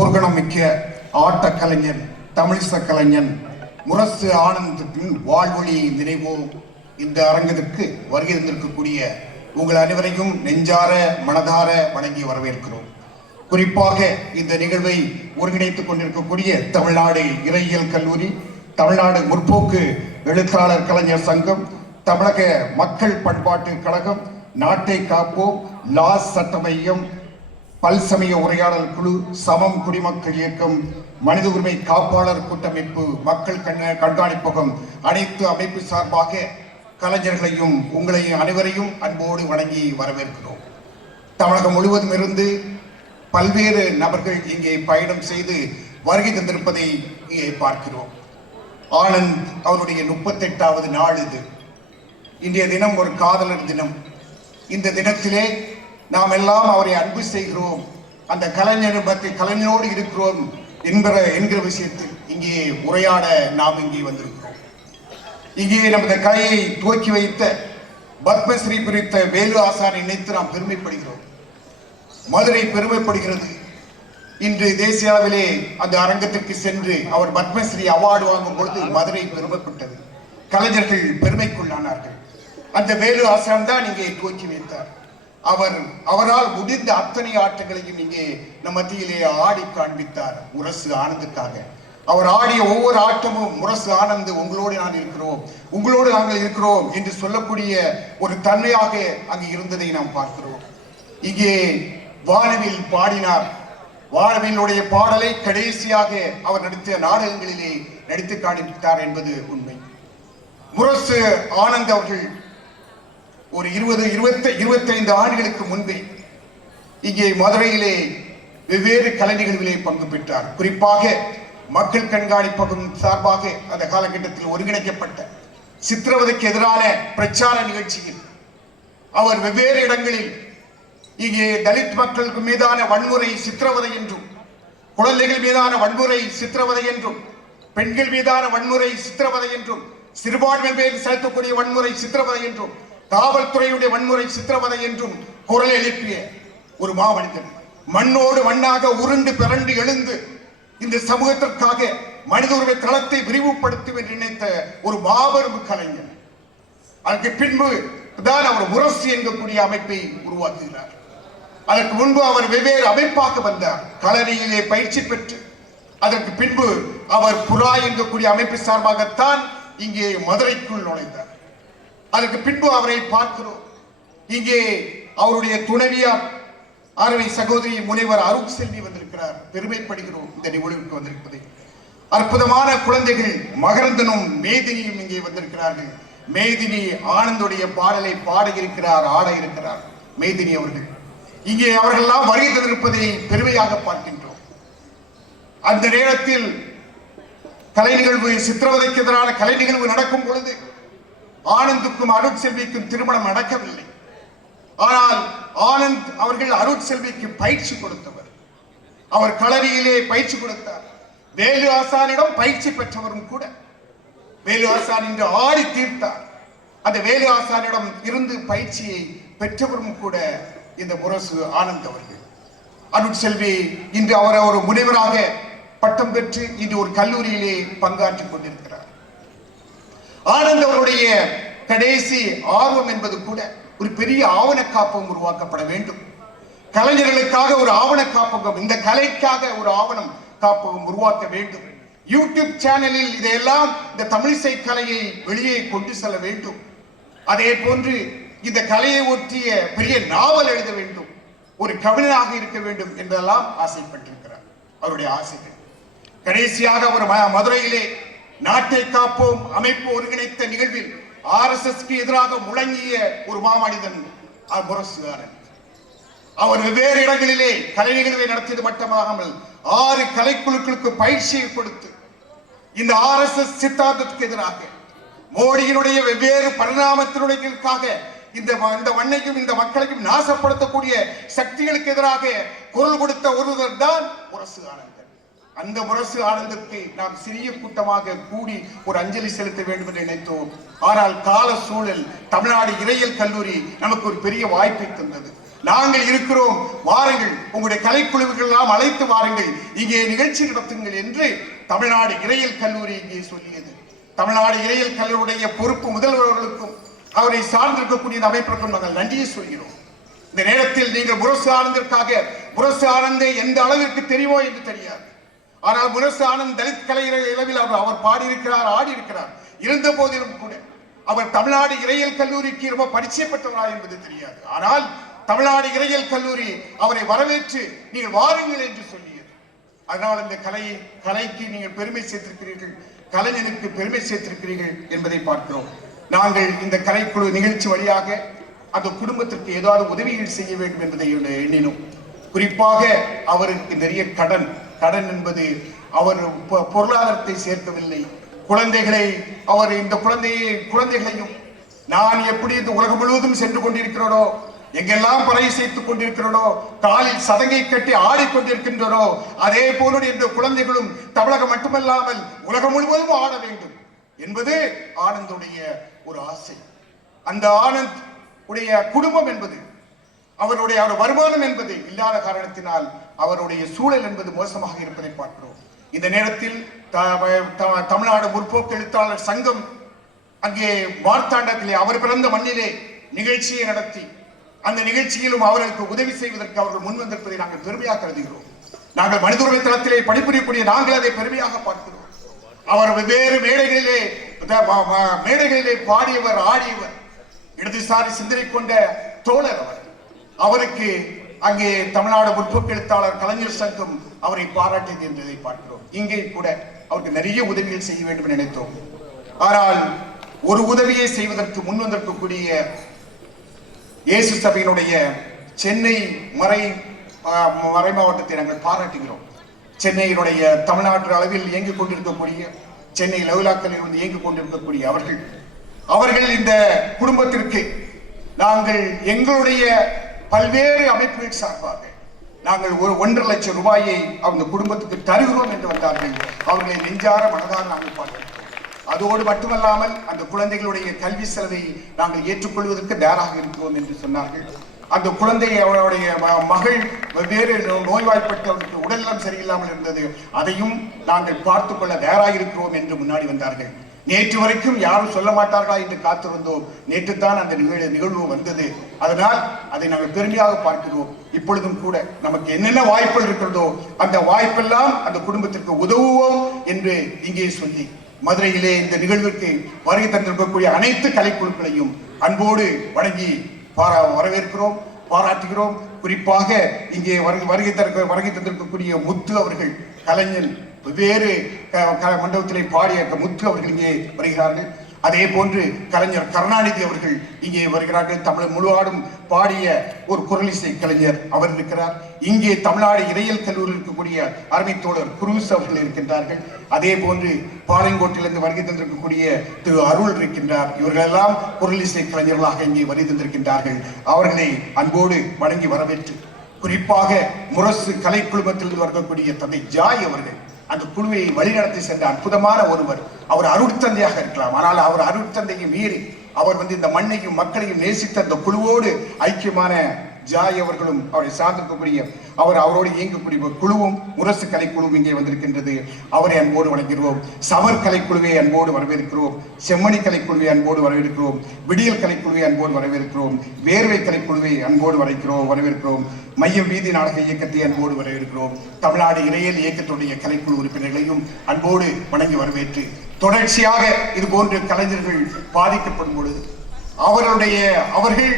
போர்க்குணமிக்க ஆட்ட கலைஞன் தமிழிச கலைஞன் முரசு ஆனந்தத்தின் வாழ்வொளி நினைவோ இந்த அரங்கத்திற்கு வருகை தந்திருக்கக்கூடிய உங்கள் அனைவரையும் நெஞ்சார மனதார வணங்கி வரவேற்கிறோம். குறிப்பாக இந்த நிகழ்வை ஒருங்கிணைத்துக் கொண்டிருக்கக்கூடிய தமிழ்நாடு இறையியல் கல்லூரி தமிழ்நாடு முற்போக்கு எழுத்தாளர் கலைஞர் சங்கம் தமிழக மக்கள் பண்பாட்டு கழகம் நாட்டை காப்போம் லாஸ் சட்ட மையம் பல்சமய உரையாடல் குழு சமம் குடிமக்கள் இயக்கம் மனித உரிமை காப்பாளர் கூட்டமைப்பு மக்கள் கண்ண கண்காணிப்பகம் அனைத்து அமைப்பு சார்பாக கலைஞர்களையும் உங்களையும் அனைவரையும் அன்போடு வணங்கி வரவேற்கிறோம். தமிழகம் முழுவதும் இருந்து பல்வேறு நபர்கள் இங்கே பயணம் செய்து வருகை தந்திருப்பதை இங்கே பார்க்கிறோம். ஆனந்த் அவருடைய முப்பத்தெட்டாவது நாள் இது. இன்றைய தினம் ஒரு காதலர் தினம். இந்த தினத்திலே நாம் எல்லாம் அவரை அன்பு செய்கிறோம். அந்த கலைஞர் பற்றி கலைஞரோடு இருக்கிறோம் என்கிற என்கிற விஷயத்தில் இங்கே உரையாட நாம் இங்கே வந்திருக்கிறோம். இங்கே நமது கலையை துவக்கி வைத்த பத்மஸ்ரீ பிரித்த வேலு ஆசான் நினைத்து நாம் பெருமைப்படுகிறோம். மதுரை பெருமைப்படுகிறது. இன்று தேசிய அளவிலே அந்த அரங்கத்திற்கு சென்று அவர் பத்மஸ்ரீ அவார்டு வாங்கும் பொழுது மதுரை பெருமைப்பட்டது. கலைஞர்கள் பெருமைக்குள்ளானார்கள். அந்த வேலு ஆசான் தான் இங்கே துவக்கி வைத்தார். அவர் அவரால் முடிந்த அத்தனை ஆட்டங்களையும் இங்கே நம் மத்தியிலே ஆடி காண்பித்தார் முரசு ஆனந்துக்காக. அவர் ஆடிய ஒவ்வொரு ஆட்டமும் முரசு ஆனந்து உங்களோடு நான் இருக்கிறோம் உங்களோடு நாங்கள் இருக்கிறோம் என்று சொல்லக்கூடிய ஒரு தன்மையாக அங்கு இருந்ததை நாம் பார்க்கிறோம். இங்கே வானவில் பாடினார். வானவிலுடைய பாடலை கடைசியாக அவர் நடித்த நாடகங்களிலே நடித்து காண்பித்தார் என்பது உண்மை. முரசு ஆனந்த் அவர்கள் ஒரு இருபது இருபத்தி இருபத்தைந்து ஆண்டுகளுக்கு முன்பே இங்கே மதுரையிலே வெவ்வேறு கலை நிகழ்விலே பங்கு பெற்றார். குறிப்பாக மக்கள் கண்காணிப்பகம் சார்பாக அந்த காலகட்டத்தில் ஒருங்கிணைக்கப்பட்ட சித்திரவதைக்கு எதிரான பிரச்சார நிகழ்ச்சியில் அவர் வெவ்வேறு இடங்களில் இங்கே தலித் மக்களுக்கு மீதான வன்முறை சித்திரவதை என்றும் குழந்தைகள் மீதான வன்முறை சித்திரவதை என்றும் பெண்கள் மீதான வன்முறை சித்திரவதை என்றும் சிறுபான்மை பேர் செலுத்தக்கூடிய வன்முறை சித்திரவதை என்றும் காவல்துறையுடைய வன்முறை சித்திரவதை என்றும் குரல் எழுப்பிய ஒரு மாமனிதன் மண்ணோடு மண்ணாக உருண்டு பிறண்டு எழுந்து இந்த சமூகத்திற்காக மனித உரிமை தளத்தை விரிவுபடுத்தும் என்று நினைத்த ஒரு மாபெரும் கலைஞர் அதற்கு பின்பு தான் அவர் முரசு என்கக்கூடிய அமைப்பை உருவாக்குகிறார். அதற்கு முன்பு அவர் வெவ்வேறு அமைப்பாக வந்தார். களரியிலே பயிற்சி பெற்று அதற்கு பின்பு அவர் புறா என்கக்கூடிய அமைப்பு சார்பாகத்தான் இங்கே மதுரைக்குள் நுழைந்தார். அதற்கு பின்பு அவரை பார்க்கிறோம். இங்கே அவருடைய துணைவியார் அருமை சகோதரி முனைவர் அருண் செல்வி வந்திருக்கிறார். பெருமைப்படுகிறோம் இந்த நிகழ்வுக்கு வந்திருப்பதை. அற்புதமான குழந்தைகள் மகரந்தனும் மேதினியும் இங்கே வந்திருக்கிறார்கள். மேதினி ஆனந்துடைய பாடலை பாட இருக்கிறார் ஆட இருக்கிறார். மேதினி அவர்கள். இங்கே அவர்கள்லாம் வருகை தந்திருப்பதை பெருமையாக பார்க்கின்றோம். அந்த நேரத்தில் கலை நிகழ்வு சித்திரவதைக்கு எதிரான கலை நிகழ்வு நடக்கும் பொழுது ஆனந்துக்கும் அருட்செல்விக்கும் திருமணம் நடக்கவில்லை. ஆனால் ஆனந்த் அவர்கள் அருட்செல்விக்கு பயிற்சி கொடுத்தவர். அவர் களரியிலே பயிற்சி கொடுத்தார். வேலு ஆசானிடம் பயிற்சி பெற்றவரும் கூட. வேலு ஆசான் இன்று ஆடி தீர்த்தார். அந்த வேலு ஆசானிடம் இருந்து பயிற்சியை பெற்றவரும் கூட இந்த முரசு ஆனந்த் அவர்கள். அருட்செல்வி இன்று அவர் ஒரு முனைவராக பட்டம் பெற்று இன்று ஒரு கல்லூரியிலே பங்காற்றிக் கொண்டிருக்கிறார். ஆனந்த் அவருடைய கடைசி ஆர்வம் என்பது கூட ஒரு பெரிய ஆவண காப்பகம் உருவாக்கப்பட வேண்டும். கலைஞர்களுக்காக ஒரு ஆவண காப்பகம் இந்த கலைக்காக ஒரு ஆவணம் காப்பகம் உருவாக்க வேண்டும். யூடியூப் சேனலில் இதையெல்லாம் இந்த தமிழிசை கலையை வெளியே கொண்டு செல்ல வேண்டும். அதே போன்று இந்த கலையை ஒற்றிய பெரிய நாவல் எழுத வேண்டும். ஒரு கவிஞராக இருக்க வேண்டும் என்றெல்லாம் ஆசைப்பட்டிருக்கிறார். அவருடைய ஆசைகள். கடைசியாக அவர் ம- மதுரையிலே நாட்டை காப்போம் அமைப்பு ஒருங்கிணைத்த நிகழ்வில் ஆர்எஸ்எஸ்க்கு எதிராக முழங்கிய ஒரு மாமனிதன் அ- அவர் வெவ்வேறு இடங்களிலே கலை நிகழ்வை நடத்தியது மட்டுமாகாமல் ஆறு கலைக்குழுக்களுக்கு பயிற்சியை கொடுத்து இந்த ஆர்எஸ்எஸ் சித்தாந்தத்துக்கு எதிராக மோடியினுடைய வெவ்வேறு பரிணாமத்தினுடையதற்காக இந்த இந்த மண்ணையும் இந்த மக்களையும் நாசப்படுத்தக்கூடிய சக்திகளுக்கு எதிராக குரல் கொடுத்த ஒருவர் தான் முரசு அந்த முரசு ஆனந்தத்தை நாம் சிறிய கூட்டமாக கூடி ஒரு அஞ்சலி செலுத்த வேண்டும் என்று நினைத்தோம். ஆனால் கால சூழல் தமிழ்நாடு இறையல் கல்லூரி நமக்கு ஒரு பெரிய வாய்ப்பை தந்தது. நாங்கள் இருக்கிறோம். வாருங்கள். உங்களுடைய கலைக்குழுவுகள் எல்லாம் அழைத்து வாருங்கள். இங்கே நிகழ்ச்சி நடத்துங்கள் என்று தமிழ்நாடு இறையல் கல்லூரி இங்கே சொல்லியது. தமிழ்நாடு இறையல் கல்லூரியுடைய பொறுப்பு முதல்வர்களுக்கும் அவரை சார்ந்திருக்கக்கூடிய அமைப்பிற்கும் நாங்கள் நன்றியை சொல்கிறோம். இந்த நேரத்தில் நீங்கள் முரசு ஆனந்திற்காக முரசு ஆனந்தை எந்த அளவிற்கு தெரியுமோ என்று தெரியாது. ஆனால் முரசு ஆனந்த் தலித் கலை இளவில் அவர் அவர் பாடியிருக்கிறார் ஆடியிருக்கிறார். இருந்த போதிலும் கூட அவர் தமிழ்நாடு இறையல் கல்லூரிக்கு ரொம்ப பரிச்சயப்பட்டவரா என்பது தெரியாது. ஆனால் தமிழ்நாடு இறையல் கல்லூரி அவரை வரவேற்று நீங்கள் வாருங்கள் என்று சொல்லியது. அதனால் இந்த கலை கலைக்கு நீங்கள் பெருமை சேர்த்திருக்கிறீர்கள் கலைஞனுக்கு பெருமை சேர்த்திருக்கிறீர்கள் என்பதை பார்க்கிறோம். நாங்கள் இந்த கலைக்குழு நிகழ்ச்சி வழியாக அந்த குடும்பத்திற்கு ஏதாவது உதவிகள் செய்ய வேண்டும் என்பதை எண்ணினோம். குறிப்பாக அவருக்கு நிறைய கடன் கடன் என்பது அவர் பொ- பொருளாதாரத்தை சேர்க்கவில்லை. குழந்தைகளை அவர் இந்த குழந்தையை குழந்தைகளையும் நான் எப்படி இந்த உலகம் முழுவதும் சென்று கொண்டிருக்கிறோனோ எங்கெல்லாம் பறை சேர்த்துக் கொண்டிருக்கிறோனோ காலில் சதங்கை கட்டி ஆடிக்கொண்டிருக்கின்றனோ அதே போல இந்த குழந்தைகளும் தமிழகம் மட்டுமல்லாமல் உலகம் முழுவதும் ஆட வேண்டும் என்பது ஆனந்துடைய ஒரு ஆசை. அந்த ஆனந்த் உடைய குடும்பம் என்பது அவருடைய அவர் வருமானம் என்பது இல்லாத காரணத்தினால் அவருடைய சூழல் என்பது மோசமாக இருப்பதை பார்க்கிறோம். இந்த நேரத்தில் த- த- தமிழ்நாடு முற்போக்கு எழுத்தாளர் சங்கம் அங்கே மார்த்தாண்டத்திலே அவர் பிறந்த மண்ணிலே நிகழ்ச்சியை நடத்தி அந்த நிகழ்ச்சியிலும் அவர்களுக்கு உதவி செய்வதற்கு அவர்கள் முன் வந்திருப்பதை நாங்கள் பெருமையாக கருதுகிறோம். நாங்கள் மனிதர்களை தளத்திலே பணிபுரியக்கூடிய நாங்கள் அதை பெருமையாக பார்க்கிறோம். அவர் வெவ்வேறு மேடைகளிலே மேடைகளிலே பாடியவர் ஆடியவர் இடதுசாரி சிந்தனை கொண்ட தோழர் அவர். அவருக்கு அங்கே தமிழ்நாடு முற்போக்கெழுத்தாளர் கலைஞர் சங்கம் அவரை பாராட்டியது என்பதை பார்க்கிறோம் இங்கே கூட அவருக்கு நிறைய உதவிகள் செய்ய வேண்டும் என நினைத்தோம். ஆனால் ஒரு உதவியை செய்வதற்கு முன் வந்திருக்கக்கூடிய இயேசு சபையினுடைய சென்னை மறை மறை மாவட்டத்தை நாங்கள் பாராட்டுகிறோம். சென்னையினுடைய தமிழ்நாட்டு அளவில் இயங்கிக் கொண்டிருக்கக்கூடிய சென்னை லவ்லாக்களில் இருந்து இயங்கிக் கொண்டிருக்கக்கூடிய அவர்கள் அவர்கள் இந்த குடும்பத்திற்கு நாங்கள் எங்களுடைய பல்வேறு அமைப்புகள் சார்பாக நாங்கள் ஒரு ஒன்றரை லட்சம் ரூபாயை அவங்க குடும்பத்துக்கு தருகிறோம் என்று வந்தார்கள். அவர்களை நெஞ்சார மனதாக நாங்கள் பார்க்கிறோம் அதோடு மட்டுமல்லாமல் அந்த குழந்தைகளுடைய கல்வி செலவை நாங்கள் ஏற்றுக்கொள்வதற்கு தயாராக இருக்கிறோம் என்று சொன்னார்கள். அந்த குழந்தை அவருடைய ம- மகள் வெவ்வேறு நோ- நோய்வாய்ப்பட்டவர்களுக்கு உடல்நலம் சரியில்லாமல் இருந்தது. அதையும் நாங்கள் பார்த்துக்கொள்ள தயாராக இருக்கிறோம் என்று முன்னாடி வந்தார்கள். நேற்று வரைக்கும் யாரும் சொல்ல மாட்டார்களா என்று காத்திருந்தோம். நேற்று தான் அந்த நிகழ் நிகழ்வு வந்தது. அதனால் அதை நாங்கள் பெருமையாக பார்க்கிறோம். இப்பொழுதும் கூட நமக்கு என்னென்ன வாய்ப்புகள் இருக்கிறதோ அந்த வாய்ப்பெல்லாம் அந்த குடும்பத்திற்கு உதவுவோம் என்று இங்கே சொல்லி மதுரையிலே இந்த நிகழ்விற்கு வருகை தந்திருக்கக்கூடிய அனைத்து கலைக்குழுக்களையும் அன்போடு வணங்கி பாரா வரவேற்கிறோம் பாராட்டுகிறோம். குறிப்பாக இங்கே வருகை வருகை தர வருகை தந்திருக்கக்கூடிய முத்து அவர்கள் கலைஞன் வெவ்வேறு க- மண்டபத்திலே பாடிய முத்து அவர்கள் இங்கே வருகிறார்கள். அதே போன்று கலைஞர் கருணாநிதி அவர்கள் இங்கே வருகிறார்கள். தமிழ் முழுவாடும் பாடிய ஒரு குரலிசை கலைஞர் அவர் இருக்கிறார். இங்கே தமிழ்நாடு இறையல் கல்லூரியில் இருக்கக்கூடிய அருமை தோழர் குரூஸ் அவர்கள் இருக்கின்றார்கள். அதே போன்று பாளையங்கோட்டிலிருந்து வருகை தந்திருக்கக்கூடிய திரு அருள் இருக்கின்றார். இவர்களெல்லாம் குரலிசை கலைஞர்களாக இங்கே வருகை தந்திருக்கின்றார்கள். அவர்களை அன்போடு வணங்கி வரவேற்று குறிப்பாக முரசு கலை குழுமத்திலிருந்து வரக்கூடிய தந்தை ஜாய் அவர்கள். அந்த குழுவை வழிநடத்தி சென்ற அற்புதமான ஒருவர். அவர் அருட்தந்தையாக இருக்கலாம். ஆனால் அவர் அருட்தந்தையை மீறி அவர் வந்து இந்த மண்ணையும் மக்களையும் நேசித்த அந்த குழுவோடு ஐக்கியமான ஜாய் அவர்களும் அவரை சார்ந்திருக்கக்கூடிய அவர் அவரோடு இயங்கக்கூடிய குழுவும் முரசு கலைக்குழுவும் இங்கே வந்திருக்கின்றது. அவரை அன்போடு வணங்குகிறோம். சவர் கலைக்குழுவை அன்போடு வரவேற்கிறோம். செம்மணி கலைக்குழுவை அன்போடு வரவேற்கிறோம். விடியல் கலைக்குழுவை அன்போடு வரவேற்கிறோம். வேர்வை கலைக்குழுவை அன்போடு வரைக்கிறோம் வரவேற்கிறோம். மையம் வீதி நாடக இயக்கத்தை அன்போடு வரவேற்கிறோம். தமிழ்நாடு இணையல் இயக்கத்துடைய கலைக்குழு உறுப்பினர்களையும் அன்போடு வணங்கி வரவேற்று தொடர்ச்சியாக இது போன்ற கலைஞர்கள் பாதிக்கப்படும் பொழுது அவருடைய அவர்கள்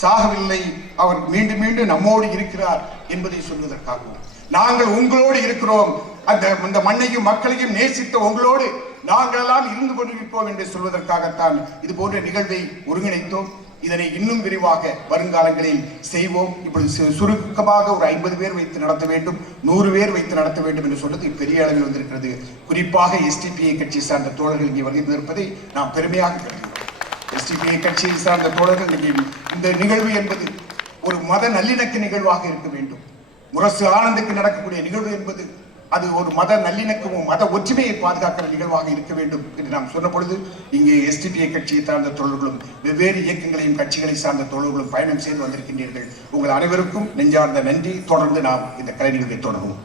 சாகவில்லை அவர் மீண்டும் மீண்டும் நம்மோடு இருக்கிறார் என்பதை சொல்வதற்காகவும் நாங்கள் உங்களோடு இருக்கிறோம். அந்த இந்த மண்ணையும் மக்களையும் நேசித்த உங்களோடு நாங்கள் எல்லாம் இருந்து கொண்டிருப்போம் என்று சொல்வதற்காகத்தான் இது போன்ற நிகழ்வை ஒருங்கிணைத்தோம். இதனை இன்னும் விரிவாக வருங்காலங்களில் செய்வோம். இப்பொழுது சு- சுருக்கமாக ஒரு ஐம்பது பேர் வைத்து நடத்த வேண்டும் நூறு பேர் வைத்து நடத்த வேண்டும் என்று சொல்வது பெரிய அளவில் வந்திருக்கிறது. குறிப்பாக எஸ்டிபிஐ கட்சியை சார்ந்த தோழர்கள் இங்கே வருகின்றிருப்பதை நாம் பெருமையாக கருதுகிறோம். எஸ்டிபிஐ கட்சியை சார்ந்த தோழர்கள் இங்கே இந்த நிகழ்வு என்பது ஒரு மத நல்லிணக்க நிகழ்வாக இருக்க வேண்டும். முரசு ஆனந்துக்கு நடக்கக்கூடிய நிகழ்வு என்பது அது ஒரு மத நல்லிணக்கமும் மத ஒற்றுமையை பாதுகாக்கிற நிகழ்வாக இருக்க வேண்டும் என்று நாம் சொன்ன பொழுது இங்கே எஸ்டிபிஐ கட்சியை சார்ந்த தொழில்களும் வெவ்வேறு இயக்கங்களையும் கட்சிகளை சார்ந்த தொழில்களும் பயணம் செய்து வந்திருக்கின்றீர்கள். உங்கள் அனைவருக்கும் நெஞ்சார்ந்த நன்றி. தொடர்ந்து நாம் இந்த கலை நிகழ்வை தொடருவோம்.